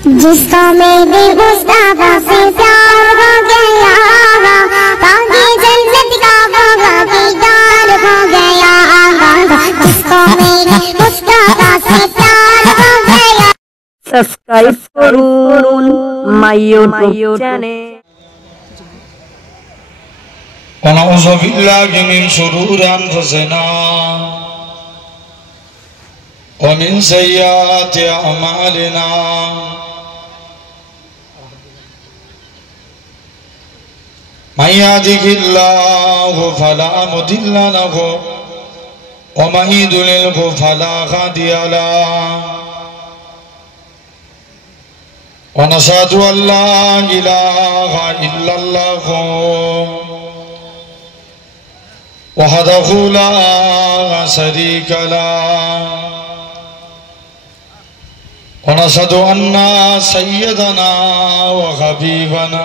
जिसको मेरे मुस्तफा से प्यार हो गया, ताकि जन्नत का होगा दीदार हो गया। जिसको मेरे मुस्तफा से प्यार हो गया। সাবস্ক্রাইব করুন মাই ইউটিউব চ্যানেল। ونعوذ بالله من شرور أنفسنا ومن سيئات أعمالنا، من يهده الله فلا مضل له ومن يضلل فلا هادي له، ونشهد أن لا إله إلا الله وحده لا شريك له، ونشهد أن سيدنا وحبيبنا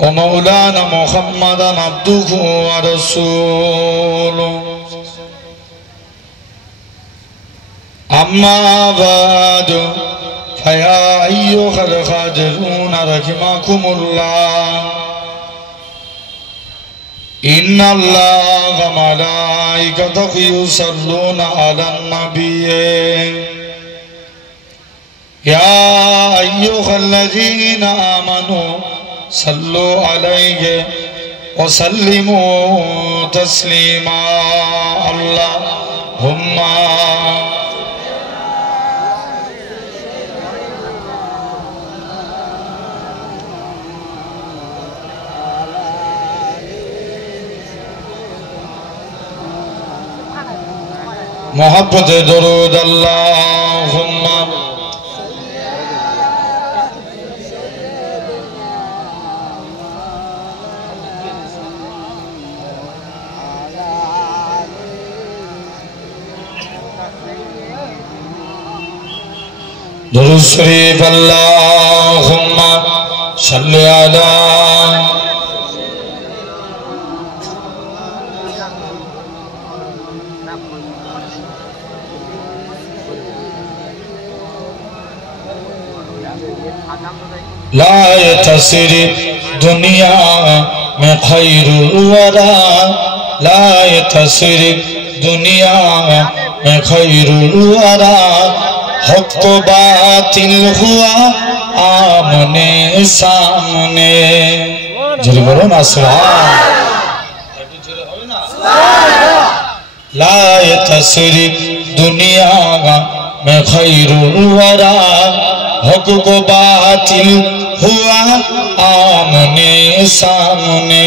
ومولانا محمدا عبده ورسوله. أما بعد فيا أيها الحاضرون رحمكم الله، إن الله وملائكته يصلون على النبي يا أيها الذين آمنوا صلوا عليه وسلموا تسليما. اللهم मोहब्बत दरूद अल्लाहुम्मा दुरूद शरीफ अल्लाहुम्मा सल्ली अला ला तस्र दुनिया में खैरुल वरा, ला तस्र दुनिया में खैरुल वरा, हक बातिल हुआ आमने सामने। जल्दी बोलो ना सुभान। ला तस्र दुनिया में खैरुल वरा, हक को बातिल हुआ आमने सामने।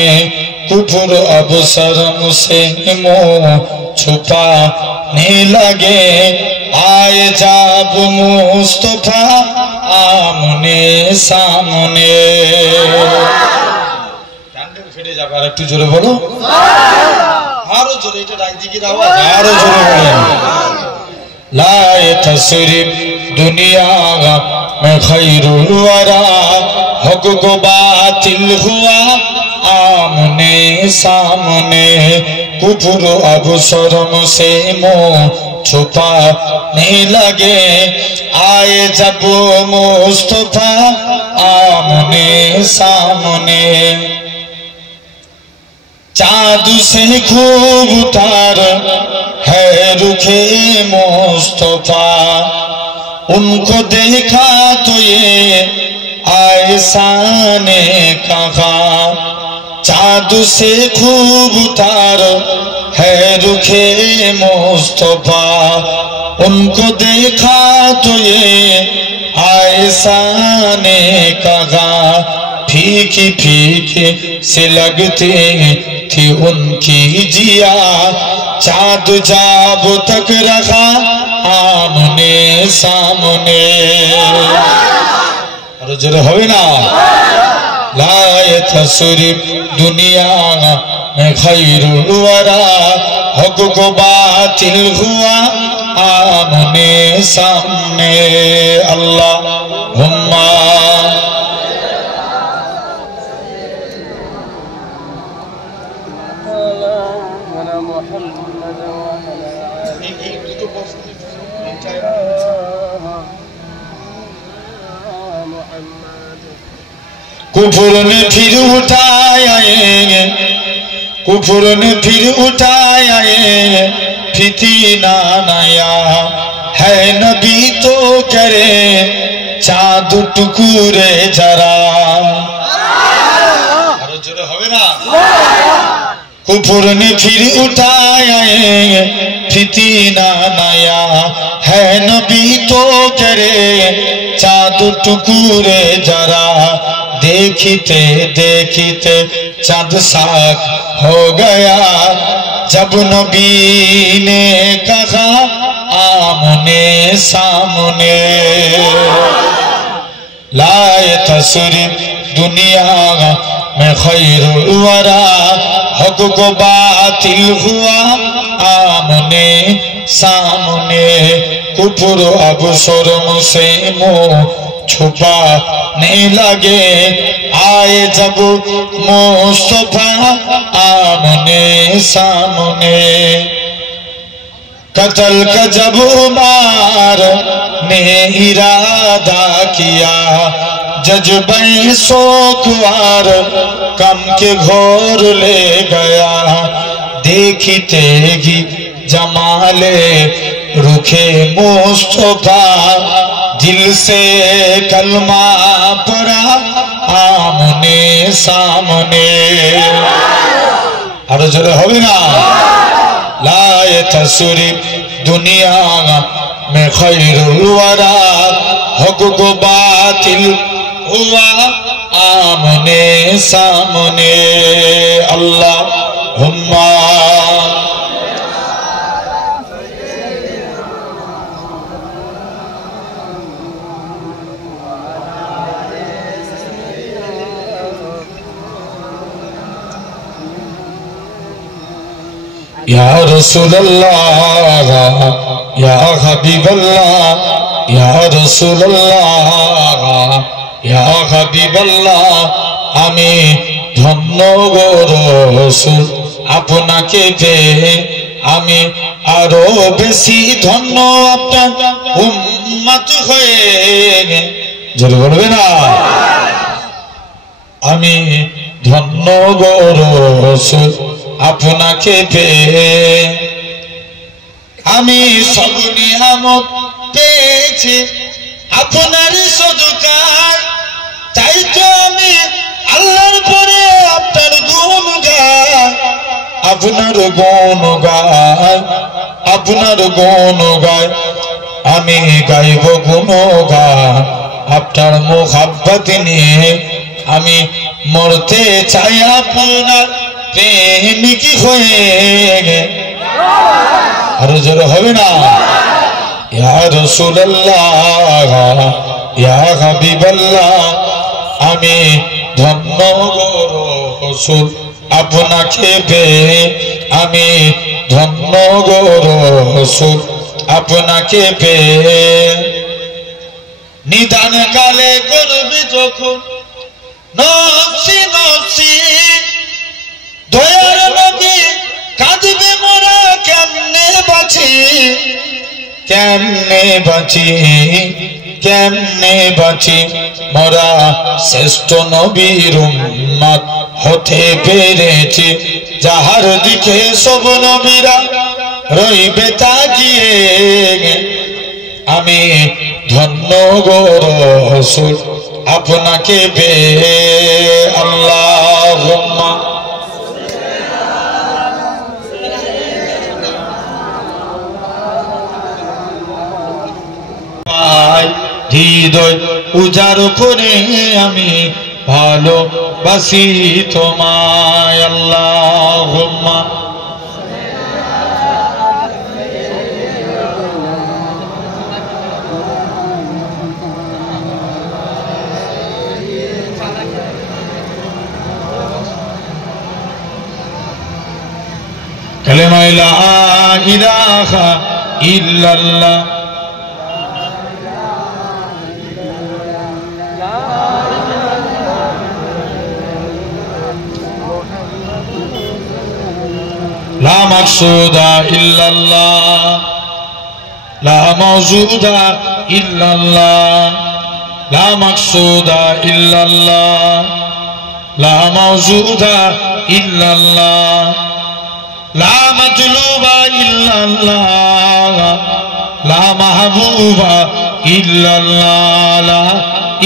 कुफर अब शर्म से मुँह छुपाने लगे, आए जब मुस्तफा आमने सामने। ফেটে যাবে, আর একটু জোরে বলো, আরো জোরে, এটা ডাক দিকে আওয়াজ আরো জোরে বলেন। ला तस्रिब दुनिया में खैरुल वरा, हक को बातिल हुआ आमने सामने। कुफर अब शर्म से मुँह छुपाने लगे, आए जब मुस्तफा आमने सामने। चाँद से खूब उतार है रुखे मुस्तफा, उनको देखा तो ये आयशा ने कहा। चाँद से खूब उतार है रुखे मुस्तफा, उनको देखा तो ये आयशा ने कहा। फीकी फीकी से लगते थी उनकी जिया, चाँद जाब तक रखा आमने सामने। और जरा होवे ना। ला तस्रिब दुनिया में खैरुल वरा, हक को बातिल हुआ आमने सामने। अल्लाहुम्मा कुफर ने फिर उठाए, कुफर ने फिर उठाए फितना नया है नबी तो करे चाँद टुकुरे जरा कुफर ने फिर उठाया फितना नया है नबी तो करे चाँद टुकुरे जरा देखते देखते चाँद साख हो गया जब नबी ने कहा आमने सामने लाए तस्वीर दुनिया में खैरुल वरा हक को बातिल हुआ आमने सामने कुफर अब शर्म से मुँह छुपाने लगे आए जब मुस्तफा आमने सामने कत्ल का जब उमर ने इरादा किया जज्बे सोखवार कम के घोर ले गया देखते ही जमाले रुखे मुस्तफा दिल से कलमा पड़ा आमने सामने और जरा होगी ना लाए तस्वीर दुनिया में खैरुल वरा हक को बातिल हुआ आमने सामने अल्लाहुम्मा या रसूलल्लाह या हबीबल्लाह या रसूलल्लाह या हबीबल्लाह आमी धन्य गो रसूल आपनाके पेये आमी आरो बेशी धन्य आपनार उम्मत हये जोरे बोलबे ना आमी धन्य गो रसूल आपनाके पेये आमी सब नियामत पेয়েছি আপনার সদকায় তাই তো আমি আল্লাহর পরে আপনার গুণ গাই আপনার গুণ গাই আমি গাইব গুণ গান আপনার মুহাব্বত নিয়ে আমি মরতে চাই আপনার প্রেমিক হয়ে আরো জোরে হবে না या रसूलल्लाह या हबीबल्लाह आमी धन्य गो रसूल आपनाके पेये आमी धन्य गो रसूल आपनाके पेये निदान काले करबे যখন नफसी नफसी दयार नबी काঁদবে मोरा केमने बाँची केमने बाँची मोरा श्रेष्ठ नबीर उम्मत होते पेरेছি যাহার দিকে সব নবীরা রইবে তাকিয়ে আমি ধন্য গো রাসূল আপনাকে পেয়ে আল্লাহুম্মা হৃদয় উজাড় করে আমি ভালোবাসি তোমায় আল্লাহুম্মা কালেমা লা ইলাহা ইল্লাল্লাহ لا مقصود إلا الله لا موجود إلا الله লা মাকসুদা ইল্লাল্লাহ লা মাওজুদা ইল্লাল্লাহ লা মাতলুবা ইল্লাল্লাহ লা মাহবুবা ইল্লাল্লাহ লা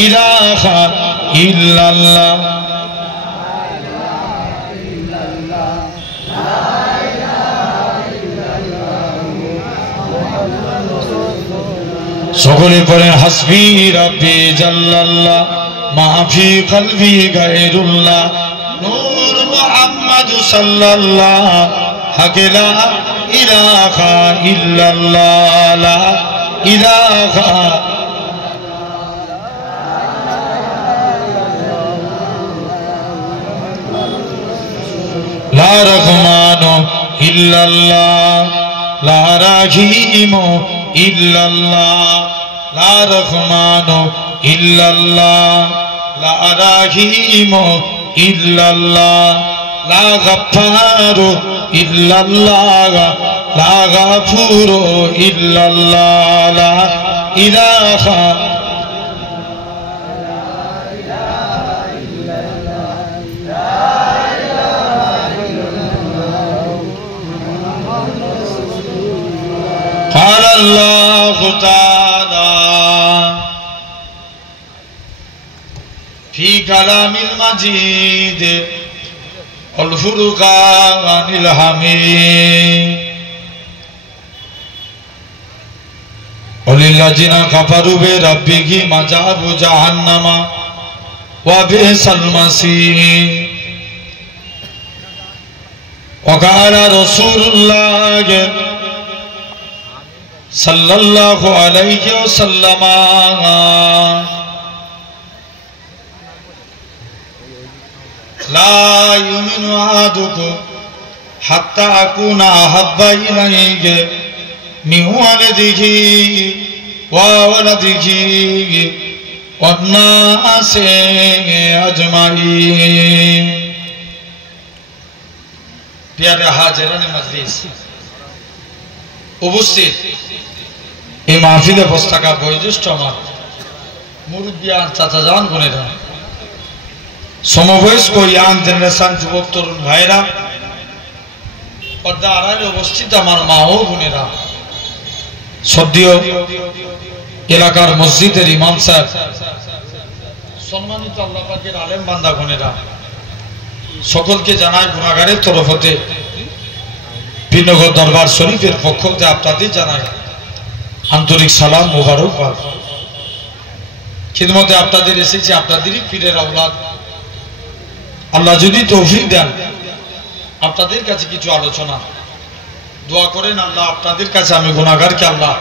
ইলাহা ইল্লাল্লাহ সকলে পড়েন হাসবি রাব্বি জাল্লাল্লাহ মাফি কলবি গায়রুল্লাহ নূর মুহাম্মদ সাল্লাল্লাহ হাকিলা ইলাহা ইল্লাল্লাহ লা ইলাহা লা রহমানু ইল্লাল্লাহ লা রাহিমু ইল্লাল্লাহ লা রহমানু ইল্লাল্লাহ লা রাহিমু ইল্লাল্লাহ লা গফফারু ইল্লাল্লাহ লা গফুরু ইল্লাল্লাহ লা ইলাহা قال الله تعالى في كلام المجيد والفرقان الحميد وللذين كفروا بربهم عذاب جهنم وبئس المصير وقال رسول الله सल्लल्लाहु अलैहि वसल्लम ला युमिनु अहादुकुम हत्ता अकूना अहब्बा इलैहि मिन वलदिही व वलदिही वन्नासि अजमाईन। प्यारे हाजिरान मजलिस উপস্থিত এই মাহফিলে বসে থাকা বয়োজ্যেষ্ঠ আমার মুরব্বিয়ান চাচাজান বোনেরা সমবয়স্ক ইয়াং জেনারেশন যুবক তরুণ ভাইরা পর্দা আড়ালে উপস্থিত আমার মা ও বোনেরা সদ্য এলাকার মসজিদের ইমাম সাহেব সম্মানিত আল্লাহ পাকের আলেম বান্দা বোনেরা সকলকে জানাই গুনাহগারের তরফ হতে পীরনগর দরবার শরীফের পক্ষ থেকে আপনাদের জানাই আন্তরিক সালাম মোবারকবাদ। খিদমতে আপনাদের এসেছি আপনাদেরই পীরের আওলাদ। আল্লাহ যদি তৌফিক দেন আপনাদের কাছে কিছু আলোচনা দোয়া করেন আল্লাহ আপনাদের কাছে আমি গুনাহগারকে আল্লাহ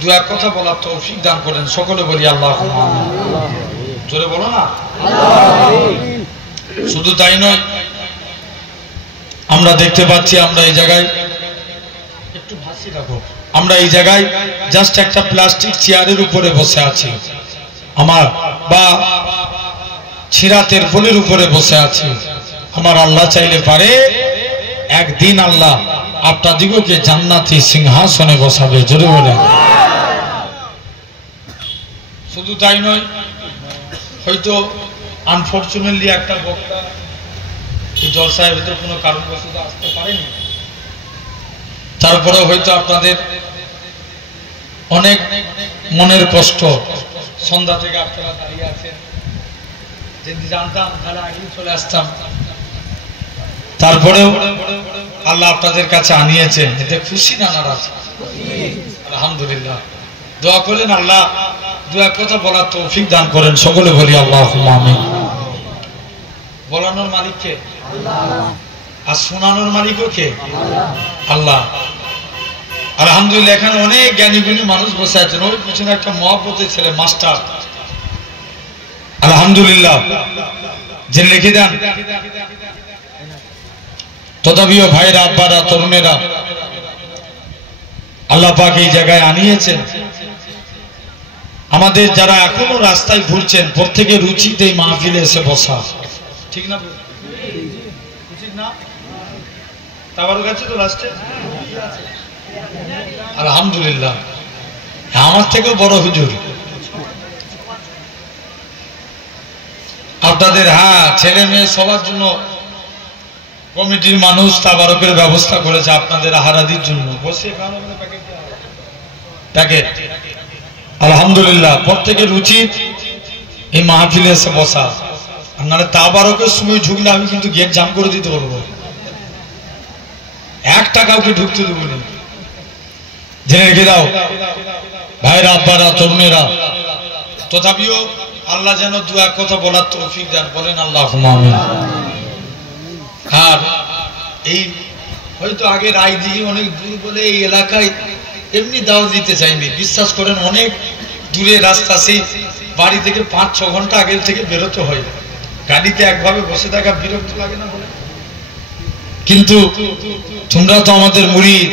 দু এক কথা বলার তৌফিক দান করেন। সকলে বলি আল্লাহুম্মা আমিন। জোরে বলো না আমিন। শুধু তাই নয়, আমরা দেখতে পাচ্ছি আমরা এই জায়গায় একটু ভাসি রাখো, আমরা এই জায়গায় জাস্ট একটা প্লাস্টিক চেয়ারের উপরে বসে আছি, আমার বা ছিঁড়া তেরপলের উপরে বসে আছি। আমার আল্লাহ চাইলে পারে একদিন আল্লাহ আপনাদিগকে জান্নাতি সিংহাসনে বসাবে। জোরে বলে। শুধু তাই নয়, হয়তো আনফরচুনেটলি একটা বক্তা এই জলসায় হয়তো কোনো কারণবশত আসতে পারেনি, তারপরে হয়তো আপনাদের অনেক মনের কষ্ট। সন্ধ্যা থেকে আপনারা দাঁড়িয়ে আছেন, যদি জানতাম তাহলে আগেই চলে আসতাম। তারপরেও আল্লাহ আপনাদের কাছে আনিয়েছেন, এতে খুশি না নারাজ? আলহামদুলিল্লাহ। দোয়া করেন আল্লাহ দু এক কথা বলার তৌফিক দান করেন। সকলে বলি আল্লাহুম্মা আমিন। বলানোর মালিক কে? আর শোনানোর মালিকও কে? আল্লাহ। আলহামদুলিল্লাহ, এখানে অনেক জ্ঞানী গুণী মানুষ বসে আছেন। ওই পিছনে একটা মহাপতের ছেলে মাস্টার, আলহামদুলিল্লাহ, জেনে রেখে দেন। তথাপিও ভাইরা, আব্বারা, তরুণেরা, আল্লাহ পাক এই জায়গায় আনিয়েছেন। আমাদের যারা এখনো রাস্তায় ঘুরছেন প্রত্যেকের রুচিতে এই মাহফিলে এসে বসা, ঠিক না? উচিত না? তাবার কাছে তো লাস্টে আলহামদুলিল্লাহ, আমার থেকেও বড় হুজুর আপনাদের হ্যাঁ ছেলে মেয়ে সবার জন্য কমিটির মানুষ তাবারকের ব্যবস্থা করেছে আপনাদের আহারাদির জন্য। বসে প্যাকেট আলহামদুলিল্লাহ প্রত্যেকের উচিত এই মাহফিলে এসে বসা। আপনারা তাবারকের সময় ঢুকলে আমি কিন্তু গেট জাম করে দিতে বলবো, 1 টাকাকে ঢুকতে দেবো না। জেনে রেখে দাও ভাইরা, আব্বারা, তরুণেরা। তথাপিও আল্লাহ যেন দু এক কথা বলার তৌফিক দেন, বলেন আল্লাহুম্মা আমিন। আর এই হয়তো আগে রায়দিঘি অনেক দূর বলে এই এলাকায় এমনি দাওয়াত দিতে চাইনি, বিশ্বাস করেন অনেক দূরে রাস্তা, সেই বাড়ি থেকে 5-6 ঘন্টা আগে থেকে বেরোতে হয়। গাড়িতে একভাবে বসে থাকা বিরক্ত লাগে না বলে? কিন্তু তোমরা তো আমাদের মুরিদ,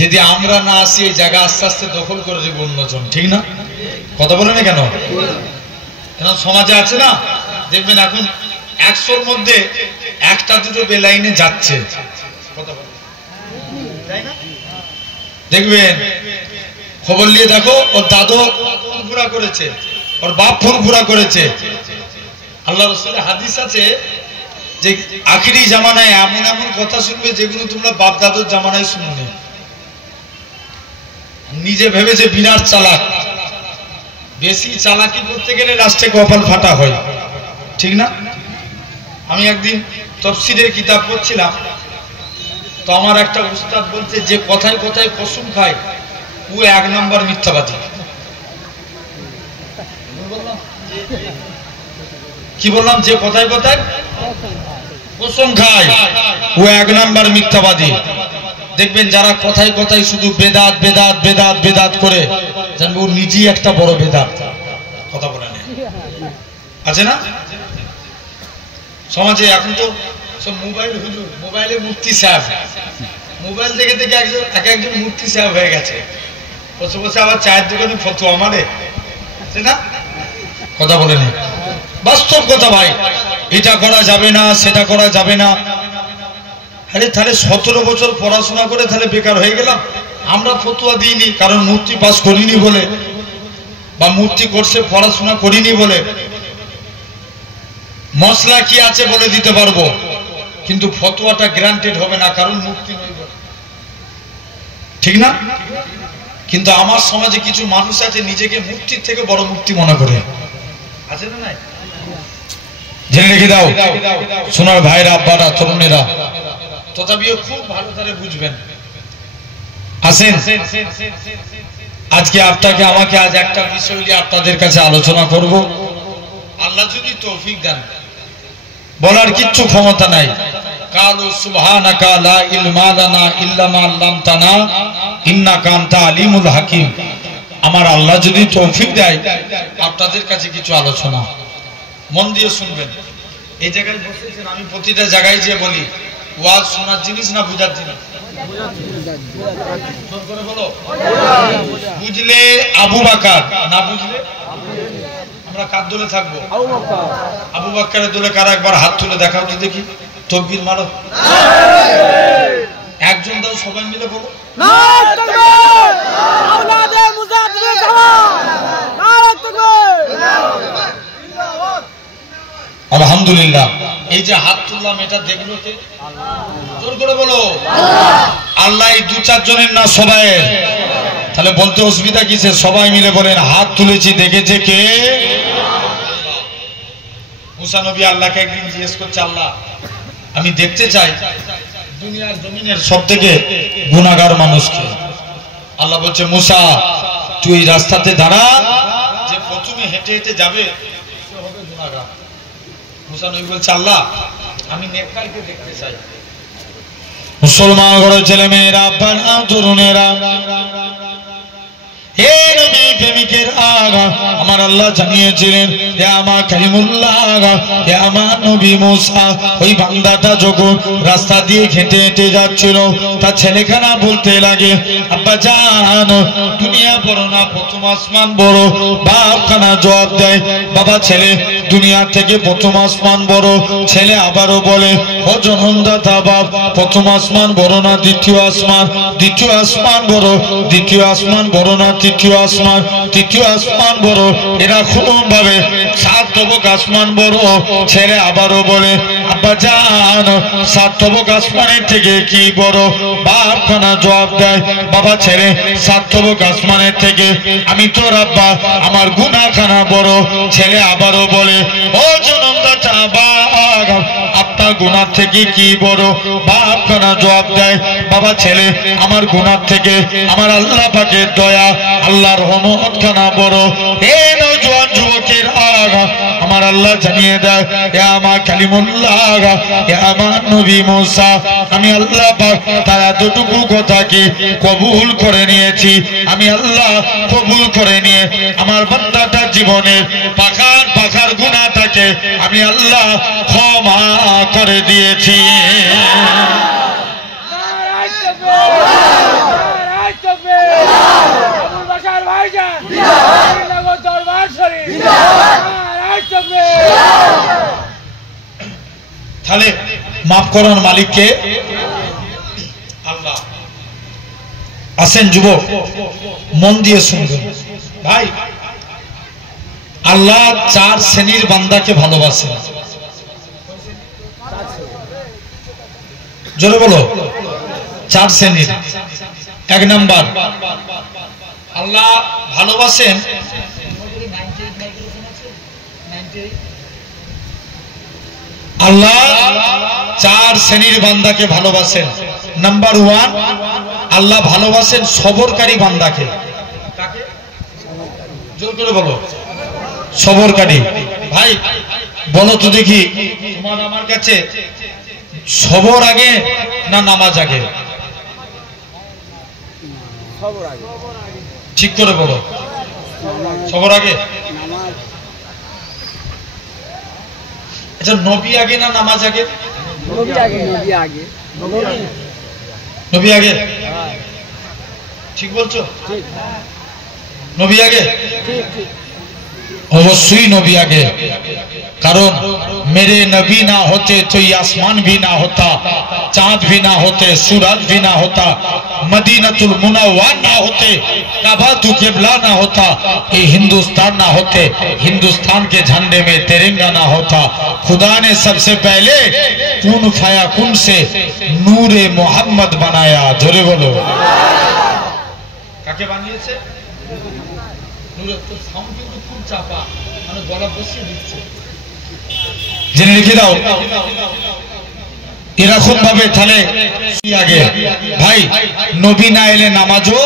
যদি আমরা না আসি এই জায়গা আস্তে আস্তে দখল করে দেবো অন্যজন, ঠিক না? কথা বলে না কেন? কেন সমাজে আছে না, দেখবেন এখন 100-র মধ্যে 1টা-2টো বেলাইনে যাচ্ছে। দেখবেন খবর নিয়ে দেখো, ওর দাদু ফুরফুরা করেছে, ওর বাপ ফুরফুরা করেছে। আল্লাহ রাসূলের হাদিস আছে যে আখিরি জামানায় এমন এমন কথা শুনবে যেগুলো তোমরা বাপ দাদুর জামানায় শুনোনি। নিজে ভেবে যে বিরাট চালাক, বেশি চালাকি করতে গেলে লাস্টে কপাল ফাটা হয়, ঠিক না? আমি একদিন তাফসীরের কিতাব পড়ছিলাম, তো আমার একটা উস্তাদ বলছে যে কথায় কথায় কসম খায় ও 1 নম্বর মিথ্যাবাদী। কি বললাম? যে কথায় কথায় কসম খায় ও 1 নম্বর মিথ্যাবাদী। দেখবেন যারা কথায় কথায় শুধু বেদাত বেদাত বেদাত বেদাত করে, জানবে ও নিজেই একটা বড় বেদাত। কথা বলে না, আছে না সমাজে? এখন তো সব মোবাইল, হুজুর মোবাইলে মূর্তি সাহেব, মোবাইল দেখে দেখে একজন মূর্তি সাহেব হয়ে গেছে। বসে বসে আবার চায়ের দোকানে ফতোয়া মারে, আছে না? কথা বলে না, বাস্তব কথা ভাই। এটা করা যাবে না, সেটা করা যাবে না। আরে তাহলে 17 বছর পড়াশোনা করে তাহলে বেকার হয়ে গেলাম? আমরা ফতোয়া দিইনি কারণ মূর্তি পাস করিনি বলে, বা মূর্তি কোর্সে পড়াশোনা করিনি বলে। মশলা কি আছে বলে দিতে পারবো, কিন্তু ফতোয়াটা গ্রান্টেড হবে না কারণ মূর্তি নই বলে, ঠিক না? কিন্তু আমার সমাজে কিছু মানুষ আছে নিজেকে মূর্তির থেকে বড় মূর্তি মনে করে, আছে না? নাই? জেনে রেখে দাও সোনার ভাইরা, আব্বারা, তরুণেরা। তথাপিও খুব ভালো করে বুঝবেন। আসেন আজকে আপনাকে আমাকে আজ একটা বিষয় নিয়ে আপনাদের কাছে আলোচনা করব। আল্লাহ যদি তৌফিক দেন, বলার কিচ্ছু ক্ষমতা নাই। কালু সুবহানাকা লা ইলমা লানা ইল্লা মা আল্লামতানা ইন্নাকা আনতা আলিমুল হাকিম। আমার আল্লাহ যদি তৌফিক দেয়, আপনাদের কাছে কিছু আলোচনা মন দিয়ে শুনবেন। এই জায়গায় বসেছেন, আমি প্রতিটা জায়গায় যে বলি ওয়াজ শোনার জিনিস না বুঝার জিনিস? বলো, বুঝলে আবু বকর, না বুঝলে আমরা কার দলে থাকবো? আবু বকরের দলে কারা? একবার হাত তুলে দেখাও তো দেখি, তাকবীর মারো। একজন দাও, সবাই মিলে বলো। আলহামদুলিল্লাহ। এই যে হাত তুললাম, এটা দেখলো কে? জোর করে বলো। আল্লাহ। এই 2-4 জনের না সবাইয়ের? তাহলে বলতে অসুবিধা কিসের? সবাই মিলে বলেন হাত তুলেছি, দেখেছে কে? মুসা নবী আল্লাহকে একদিন জিজ্ঞেস করছে, আল্লাহ আমি দেখতে চাই দুনিয়ার জমিনের সবথেকে গুনাহগার মানুষকে। আল্লাহ বলছে, মুসা তুই এই রাস্তাতে দাঁড়া, যে প্রথমে হেঁটে হেঁটে যাবে সে হবে গুনাহগার। মুসা নবী বলছে, আল্লাহ আমি নেককারকে দেখতে চাই। মুসলমান ঘরের ছেলে মেয়েরা, আব্বারা, তরুণেরা, হে নবী প্রেমিকের আগা, আমার আল্লাহ জানিয়েছিলেন হে আমার কালিমুল্লাহ আগা, হে আমার নবী মুসা। ওই বান্দাটা যখন রাস্তা দিয়ে হেঁটে হেঁটে যাচ্ছিল, তার ছেলেখানা বলতে লাগে, আব্বা জান দুনিয়া বড় না প্রথম আসমান বড়? বাপ খানা জবাব দেয়, বাবা ছেলে দুনিয়া থেকে প্রথম আসমান বড়। ছেলে আবারও বলে, ও জনমদাতা বাপ, প্রথম আসমান বড় না দ্বিতীয় আসমান? দ্বিতীয় আসমান বড়। দ্বিতীয় আসমান বড় না তৃতীয় আসমান? তৃতীয় আসমান বড়। এরা খুব ভাবে 7 তবক আসমান বড়, ছেলে আবারও বলে আব্বা জান সাত তবক আসমানের থেকে কি বড়? বাপ খানা জবাব দেয় বাবা ছেলে সাত তবক আসমানের থেকে আমি তোর আব্বা আমার গুনাহখানা বড়। ছেলে আবারও বলে ও জনমদাতা বাপ আপনার গুনাহ থেকে কি বড়? বাপ খানা জবাব দেয় বাবা ছেলে আমার গুনাহ থেকে আমার আল্লাহ পাকের দয়া আল্লাহর রহমত খানা বড়। এ নওজোয়ান যুবকের আমার আল্লাহ জানিয়ে দেয় এ আমার কালিমুল্লাহ এ আমার নবী মুসা আমি আল্লাহ পাক তার এতটুকু কথাকে কবুল করে নিয়েছি। আমি আল্লাহ কবুল করে নিয়ে আমার বান্দাটার জীবনের পাখার পাখার গুনাহটাকে আমি আল্লাহ ক্ষমা করে দিয়েছি। তাহলে মাফ করার মালিককে আল্লাহ। আসেন যুবক মন দিয়ে শুনবেন ভাই, আল্লাহ চার শ্রেণীর বান্দাকে ভালোবাসেন। জোরে বলো চার শ্রেণীর। এক নাম্বার আল্লাহ ভালোবাসেন আল্লাহ চার শ্রেণীর বান্দাকে ভালোবাসেন। নাম্বার ওয়ান আল্লাহ ভালোবাসেন সবরকারী বান্দাকে। জোর করে বলো সবরকারী। ভাই বলো তো দেখি তোমার আমার কাছে সবর আগে না নামাজ আগে? ঠিক করে বলো সবর আগে। আচ্ছা নবী আগে না নামাজ আগে? নবী আগে। ঠিক বলছো? নবী আগে অবশ্যই নবী আগে, কারণ मेरे नबी ना होते तो ये आसमान भी ना होता, चांद भी ना होते, सूरज भी ना होता, मदीनतुल मुनव्वर ना होते, काबातु किबला ना होता, ये हिंदुस्तान ना होते, हिंदुस्तान के झंडे में तिरंगा ना होता। खुदा ने सबसे पहले कून फाया कुन से नूरे मोहम्मद बनाया। जोरे बोलो काके বানিয়েছে? নূরে। তো সাউন্ড কিন্তু খুব চাপা, মানে গলা বসিয়ে দিচ্ছে। জেনে রেখে দাও এরকম ভাবে। তাহলে আগে ভাই নবী না এলে নামাজও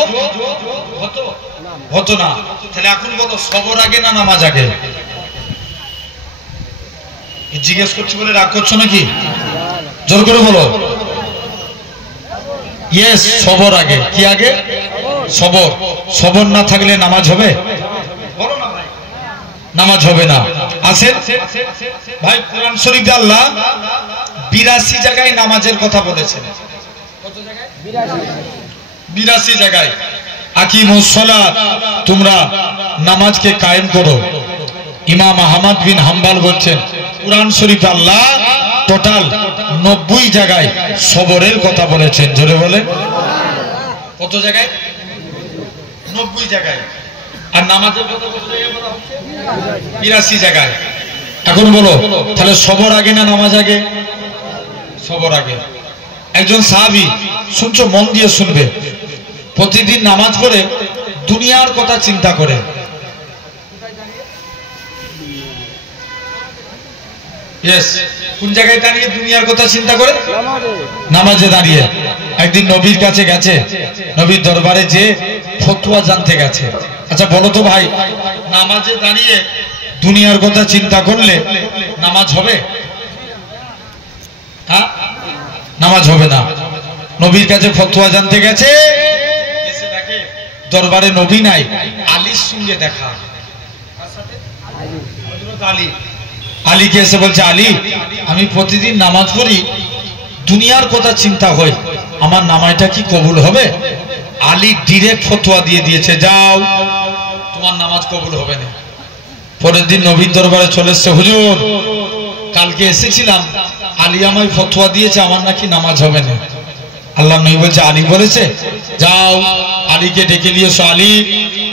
হতো না। তাহলে এখন বলো সবর আগে না নামাজ আগে? জিজ্ঞেস করছি বলে রাগ করছো নাকি? জোর করে বলো। ইয়েস সবর আগে। কি আগে? সবর। সবর না থাকলে নামাজ হবে? বলো না ভাই নামাজ হবে না। আসেন ভাই কোরআন শরীফে আল্লাহ 82 জায়গায় নামাজের কথা বলেছেন। কত জায়গায়? 82 জায়গায়। আকিমুস সালাত তোমরা নামাজকে কায়েম করো। ইমাম আহমদ বিন হাম্বল বলছেন কোরআন শরীফে আল্লাহ টোটাল 90 জায়গায় সবরের কথা বলেছেন। জোরে বলেন কত জায়গায়? 90 জায়গায়। আর নামাজের কথা কত জায়গায় বলা হচ্ছে? 82 জায়গায়। এখন বলো তাহলে সবর আগে না নামাজ আগে? সবর আগে। একজন সাহাবী, শুনছো মন দিয়ে শুনবে, প্রতিদিন নামাজ পড়ে দুনিয়ার কথা চিন্তা করে। ইয়েস কোন জায়গায় দাঁড়িয়ে দুনিয়ার কথা চিন্তা করে? নামাজে দাঁড়িয়ে। একদিন নবীর কাছে গেছে, নবীর দরবারে যে ফতোয়া জানতে গেছে। আচ্ছা বলো তো ভাই নামাজে দাঁড়িয়ে দুনিয়ার কথা চিন্তা করলে নামাজ হবে? হ্যাঁ নামাজ হবে না। নবীর কাছে ফতোয়া জানতে গেছে, এসে দেখে দরবারে নবী নাই, আলীর সঙ্গে দেখা। কার সাথে? হযরত আলী। আলীকে এসে বলছে আলী আমি প্রতিদিন নামাজ পড়ি, দুনিয়ার কথা চিন্তা হয়, আমার নামাজটা কি কবুল হবে? আলী ডিরেক্ট ফতোয়া দিয়ে দিয়েছে যাও তোমার নামাজ কবুল হবে না। পরের দিন নবীর দরবারে চলে এসেছে, হুজুর কালকে এসেছিলাম, আলী আমায় ফতোয়া দিয়েছে আমার নাকি নামাজ হবে না। আল্লাহ নবী বলছে আলী বলেছে, যাও আলীকে ডেকে নিয়ে এসো। আলী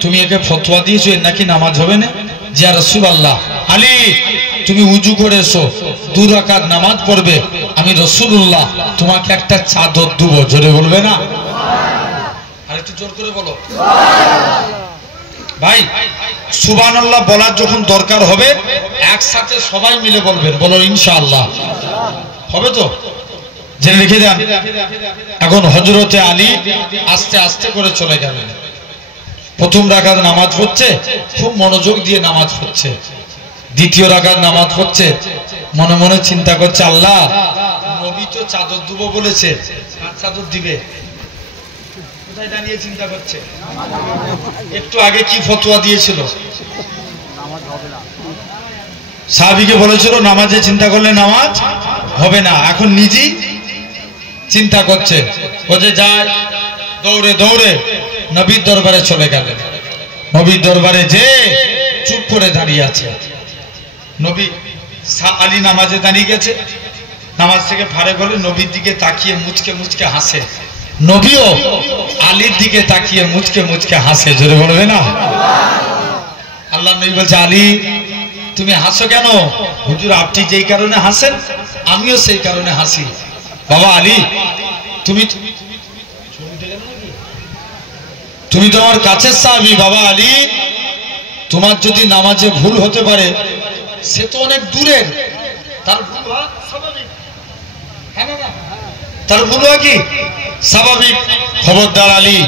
তুমি একে ফতোয়া দিয়েছো এর নাকি নামাজ হবে না? জি ইয়া রাসূলুল্লাহ আলী তুমি উজু করে এসো, 2 রাকাত নামাজ পড়বে, আমি রাসূলুল্লাহ তোমাকে একটা চাদর দেব। জোরে বলবে না? আর একটু জোর করে বলো ভাই। সুবহানাল্লাহ বলার যখন দরকার হবে একসাথে সবাই মিলে বলবেন, বলো ইনশাআল্লাহ। হবে তো? জেনে রেখে দেন। এখন হযরতে আলী আস্তে আস্তে করে চলে গেলেন। প্রথম রাকাত নামাজ পড়ছে, খুব মনোযোগ দিয়ে নামাজ পড়ছে। দ্বিতীয় রাকাত নামাজ পড়ছে, মনে মনে চিন্তা করছে, আল্লাহ নবী তো চাদর দেব বলেছে, কার চাদর দিবে? কোথায় দাঁড়িয়ে চিন্তা করছে? একটু আগে কি ফতোয়া দিয়েছিল? সাহাবীকে বলেছিল নামাজে চিন্তা করলে নামাজ হবে না। এখন নিজেই চিন্তা করছে। ও যে যায় দৌড়ে দৌড়ে নবীর দরবারে চলে গেলেন। নবীর দরবারে যে চুপ করে দাঁড়িয়ে আছে। নবী আলী নামাজে দাঁড়িয়ে গেছে, নামাজ থেকে ফারেক হলে নবীর দিকে তাকিয়ে মুচকে মুচকে হাসে। নবীও আলীর দিকে তাকিয়ে মুচকে মুচকে হাসে। জোরে বলবে না? আল্লাহ নবী বলছে, আলী তুমি হাসো কেন? হুজুর আপনি যেই কারণে হাসেন আমিও সেই কারণে হাসি। বাবা আলী তুমি তো আমার কাছের সাহাবী। বাবা আলী তোমার যদি নামাজে ভুল হতে পারে সে তো অনেক দূরের, তার ভুল হওয়া স্বাভাবিক। হ্যাঁ না? তার ভুল হওয়া কি স্বাভাবিক। খবরদার আলী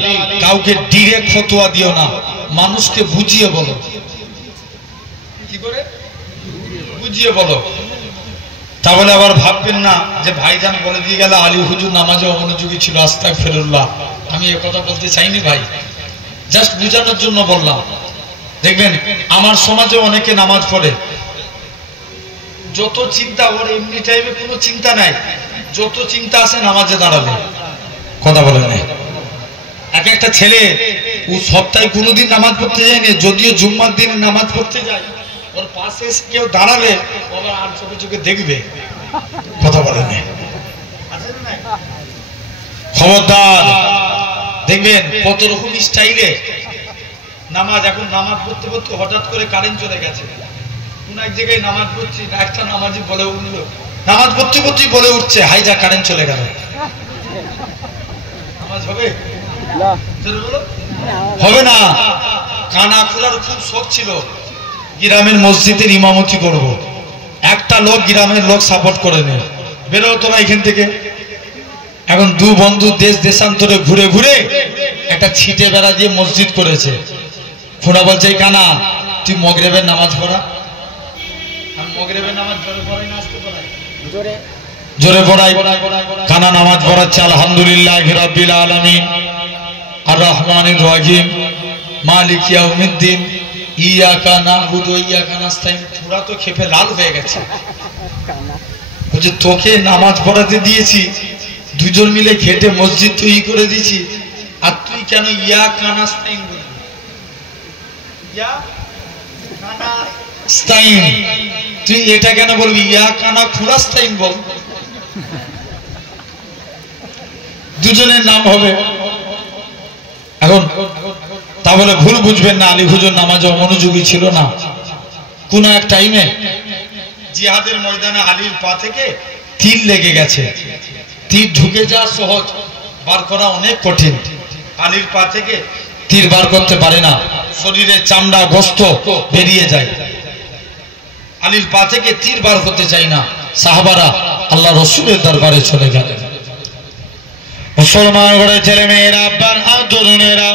কাউকে ডিরেক্ট ফতোয়া দিও না, মানুষকে বুঝিয়ে বলো। কি করে বুঝিয়ে বলো? তাহলে আবার ভাববেন না যে ভাইজান বলে দিয়ে গেল আলী হুজুর নামাজে অমনোযোগী ছিল। আস্তাগফিরুল্লাহ, আমি এ কথা বলতে চাইনি ভাই, জাস্ট বোঝানোর জন্য বললাম। দেখবেন আমার সমাজে অনেকে নামাজ পড়ে, যত চিন্তা ওর এমনি টাইমে কোনো চিন্তা নাই, যত চিন্তা আছে নামাজে দাঁড়ালে। কথা বলে নাই। এক একটা ছেলে ও সপ্তাহে কোনোদিন নামাজ পড়তে যায়নি, যদিও জুম্মার দিন নামাজ পড়তে যায়, ওর পাশে কেউ দাঁড়ালে বাবা আর চোখে চোখে দেখবে। কথা বলে নাই। খবরদার দেখবেন কত রকম স্টাইলে নামাজ। এখন নামাজ পড়তে পড়তে হঠাৎ করে কারেন্ট চলে গেছে, কোন এক জায়গায় নামাজ পড়ছি, একটা নামাজি বলে উঠলো, নামাজ পড়তে পড়তেই বলে উঠছে, হাই যা কারেন্ট চলে গেল। নামাজ হবে? হবে না। কানা খোলার খুব শখ ছিল, গ্রামের মসজিদের ইমামতি করব। একটা লোক গ্রামের লোক সাপোর্ট করে নে, বেরোতো না এখান থেকে। এখন 2 বন্ধু দেশ দেশান্তরে ঘুরে ঘুরে একটা ছিটে বেড়া দিয়ে মসজিদ করেছে। ফোনা বলছে, কানা তুই মগরিবের নামাজ পড়া। আমি মগরিবের নামাজ পড়াই না, আসতে পড়াই জোরে পড়াই। কানা নামাজ পড়াচ্ছে। আলহামদুলিল্লাহি রাব্বিল আলামিন আর রহমানির রহিম মালিক ইয়াউমিদ্দিন ইয়াকা নাবুদু ওয়া ইয়াকা নাস্তাইন। পুরা তো খেপে লাল হয়ে গেছে। বলছে তোকে নামাজ পড়াতে দিয়েছি, দুজন মিলে খেটে মসজিদ তৈরি করে দিয়েছি, আর তুই কেন ইয়াকা নাস্তাইন বলবি? তুই এটা কেন বলবি? ইয়াকা না খুরাস্তাইন বল, দুজনের নাম হবে। এখন তাহলে ভুল বুঝবেন না, আলী হুজুর নামাজে মনোযোগী ছিল না। কোন এক টাইমে জিহাদের ময়দানে আলীর পা থেকে তীর লেগে গেছে। তীর ঢুকে যাওয়া সহজ, বার করা অনেক কঠিন। আলীর পা থেকে তীর বার করতে পারে না, শরীরে চামড়া গোস্ত বেরিয়ে যায়। আলীর পা থেকে তীর বার করতে চাই না। সাহাবারা আল্লাহ রসুলের দরবারে চলে গেলেন। মুসলমান ঘরে ছেলে মেয়েরা, আব্বার হাত তরুণেরা,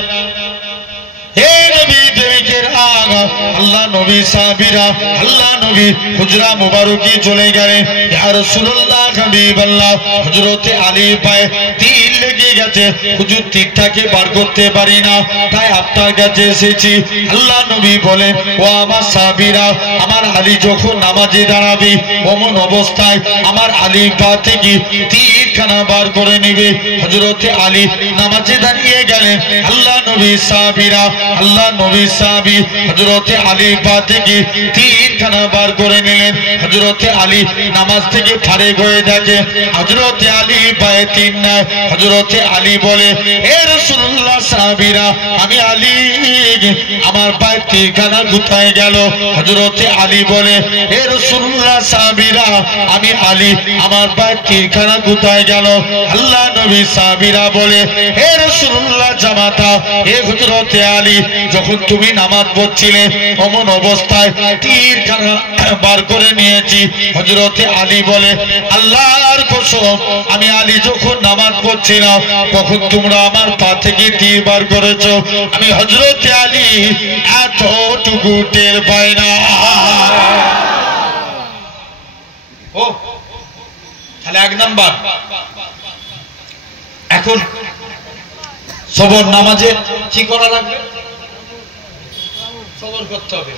হে নবী প্রেমিকের আগা, আল্লাহ নবী সাহাবীরা, আল্লাহ নবী হুজরা মুবারকি চলে গেলেন। ইয়া রাসূলুল্লাহ হাবিবাল্লাহ, হযরতে আলীর পায়ে তীর লেগে গেছে, হুজুর তীরটাকে বার করতে পারি না, তাই আপনার কাছে এসেছি। আল্লাহ নবী বলেন, ও আমার সাহাবীরা, আমার আলী যখন নামাজে দাঁড়াবে অমন অবস্থায় আমার আলীর পা থেকে তীর তীরখানা বার করে নেবে। হযরত আলী নামাজে দাঁড়িয়ে গেলেন। আল্লাহ নবী সাহাবীরা, আল্লাহ নবী সাহাবী হযরত আলী পা থেকে তীরখানা বার করে নিলেন। হযরত আলী নামাজ থেকে ফারেক হয়ে থাকে। হযরত আলী পায়ে তীর নেয়। হযরত আলী বলে, হে রাসূলুল্লাহ সাহাবীরা, আমি আলী, আমার পায়ে তীরখানা কোথায় গেল? হযরত আলী বলে, হে রাসূলুল্লাহ সাহাবীরা, আমি আলী, আমার পায়ে তীরখানা কোথায় গেল? আল্লাহ নবী সাহাবীরা বলে, হে রাসূলুল্লাহ জামাতা, হে হযরত আলী, যখন তুমি নামাজ পড়ছিলে অমন অবস্থায় তীরখানা বার করে নিয়েছি। হযরত আলী বলে, আল্লাহর কসম, আমি আলী যখন নামাজ পড়ছিলাম তখন তোমরা আমার পা থেকে তীর বার করেছো। আমি হযরত আলী এতটুকু টের পাই না। ও তাহলে এক নাম্বার, এখন সবর নামাজে কি করা লাগবে? সবর করতে হবে।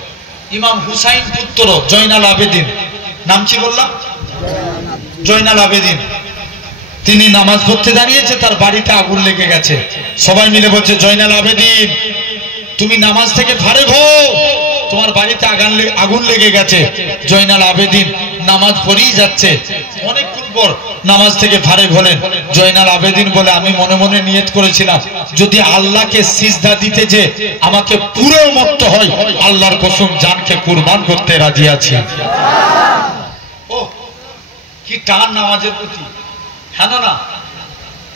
ইমাম হুসাইন পুত্র জয়নাল আবেদিন, নাম কি বললাম? জয়নাল আবেদিন, তিনি নামাজ পড়তে দাঁড়িয়েছে, তার বাড়িতে আগুন লেগে গেছে। সবাই মিলে বলছে, জয়নাল আবেদিন, তুমি নামাজ থেকে ফারেক হও, তোমার বাড়িতে আগুন লেগে গেছে। জয়নাল আবেদিন নামাজ পড়েই যাচ্ছে। অনেকক্ষণ পর নামাজ থেকে ফারেক হলেন। জয়নাল আবেদিন বলে, আমি মনে মনে নিয়ত করেছিলাম যদি আল্লাহকে সিজদা দিতে যে আমাকে পুরো মরতে হয়, আল্লাহর কসম জানকে কুরবান করতে রাজি আছি। ও কি টান নামাজের প্রতি, হ্যাঁ না?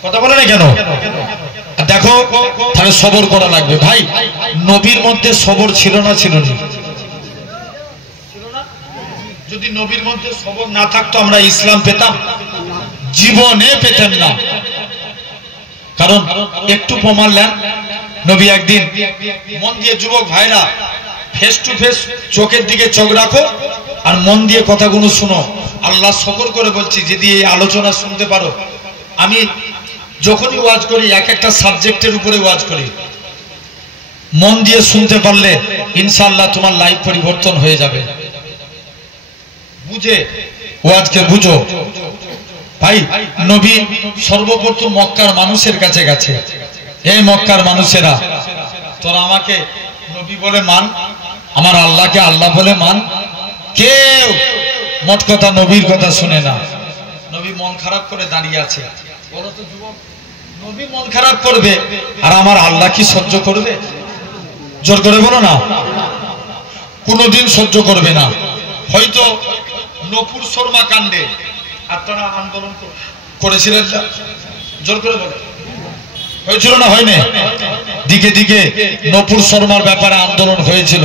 কথা বলে না কেন? দেখো, তাহলে সবর করা লাগবে। ভাই, নবীর মধ্যে সবর ছিল না? ছিল না? যদি নবীর মধ্যে সবর না থাকতো আমরা ইসলাম পেতাম? জীবনে পেতাম না। কারণ একটু প্রমাণ নেন, নবী একদিন, মন দিয়ে যুবক ভাইরা, ফেস টু ফেস চোখের দিকে চোখ রাখো আর মন দিয়ে কথাগুলো শুনো। আল্লাহ শকর করে বলছি, যদি এই আলোচনা শুনতে পারো, আমি যখনই ওয়াজ করি এক একটা সাবজেক্টের উপরে ওয়াজ করি, মন দিয়ে শুনতে পারলে ইনশাআল্লাহ তোমার লাইফ পরিবর্তন হয়ে যাবে। বুঝে ওয়াজকে বুঝো। ভাই, নবী সর্বপ্রথম মক্কার মানুষের কাছে গেছে। এই মক্কার মানুষেরা, তোরা আমাকে নবী বলে মান, আমার আল্লাহকে আল্লাহ বলে মান। কেউ মোট কথা নবীর কথা শুনে না। নবী মন খারাপ করে দাঁড়িয়ে আছে। বলো তো যুবক, নবী মন খারাপ করবে আর আমার আল্লাহ কি সহ্য করবে? জোর করে বলো না, কোনদিন সহ্য করবে না। হয়তো নপুর শর্মা কাণ্ডে আপনারা আন্দোলন করেছিলেন, জোর করে বলে, হয়েছিল না? হয়নি? দিকে দিকে নপুর শর্মার ব্যাপারে আন্দোলন হয়েছিল।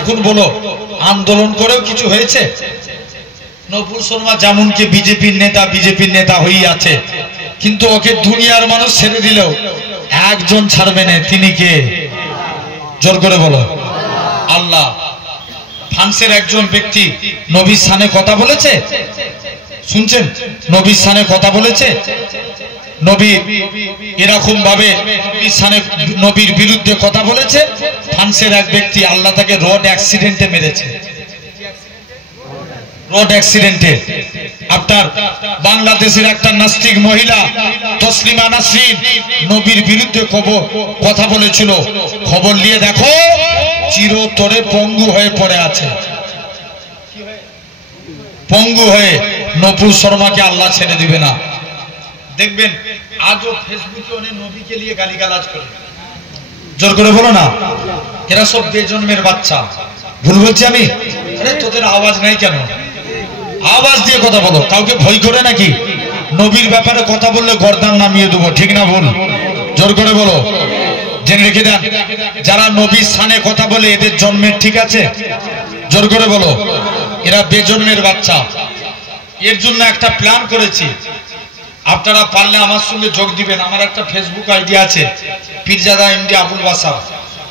এখন বলো, আন্দোলন করেও কিছু হয়েছে? নপুর শর্মা যেমন কি বিজেপির নেতা হয়ে আছে, কিন্তু ওকে দুনিয়ার মানুষ ছেড়ে দিলেও একজন ছাড়বে না। তিনি কে? জোর করে বলো, আল্লাহ। ফ্রান্সের একজন ব্যক্তি নবীর শানে কথা বলেছে, শুনছেন? নবীর শানে কথা বলেছে। নবী এরকম ভাবে নবীর বিরুদ্ধে কথা বলেছে। ফ্রান্সের এক ব্যক্তি, আল্লাহ তাকে রোড অ্যাক্সিডেন্টে মেরেছে। রোড অ্যাক্সিডেন্টে আপনার বাংলাদেশের একটা নাস্তিক মহিলা তসলিমা নাসরিন নবীর বিরুদ্ধে কথা বলেছিল। খবর নিয়ে দেখো, চিরতরে পঙ্গু হয়ে পড়ে আছে। পঙ্গু হয়ে নপুর শর্মাকে আল্লাহ ছেড়ে দিবে না। দেখবেন আজও ফেসবুকে অনেক নবীকে নিয়ে গালিগালাজ করে। জোর করে বলো না, এরা সব বেজন্মের বাচ্চা। ভুল বলছি আমি? আরে তোদের আওয়াজ নাই কেন? আওয়াজ দিয়ে কথা বলো। কাউকে ভয় করে নাকি? নবীর ব্যাপারে কথা বললে গর্দান নামিয়ে দেবো, ঠিক না ভুল? জোর করে বলো। জেনে রেখে দেন, যারা নবীর শানে কথা বলে এদের জন্মের ঠিক আছে? জোর করে বলো। এরা বেজন্মের বাচ্চা। এর জন্য একটা প্ল্যান করেছি, আপনারা পারলে আমার সঙ্গে যোগ দিবেন। আমার একটা ফেসবুক আইডি আছে, পীরজাদা এমডি আবুল বাসার।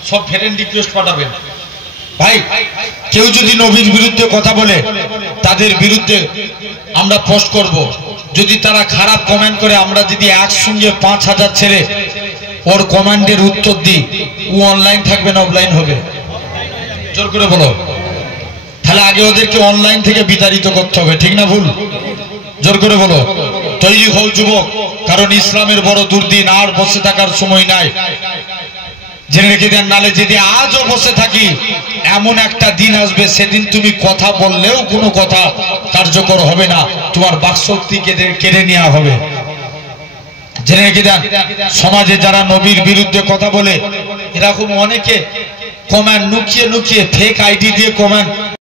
সব ফ্রেন্ড রিকোয়েস্ট পাঠাবেন। ভাই, কেউ যদি নবীর বিরুদ্ধে কথা বলে তাদের বিরুদ্ধে আমরা পোস্ট করব। যদি তারা খারাপ কমেন্ট করে, আমরা যদি একসঙ্গে 5000 ছেলে ওর কমেন্টের উত্তর দিই, ও অনলাইন থাকবে না অফলাইন হবে? জোর করে বলো। তাহলে আগে ওদেরকে অনলাইন থেকে বিতাড়িত করতে হবে, ঠিক না ভুল? জোর করে বলো। তৈরি হও যুবক, কারণ ইসলামের বড় দুর্দিন, আর বসে থাকার সময় নাই। জেনে রেখে দেন, নালে যদি আজও বসে থাকি এমন একটা দিন আসবে, সেদিন তুমি কথা বললেও কোনো কথা কার্যকর হবে না, তোমার বাকশক্তি কেড়ে নেওয়া হবে। জেনে রেখে দেন, সমাজে যারা নবীর বিরুদ্ধে কথা বলে, এরকম অনেকে কমেন্ট লুকিয়ে লুকিয়ে ফেক আইডি দিয়ে কমেন্ট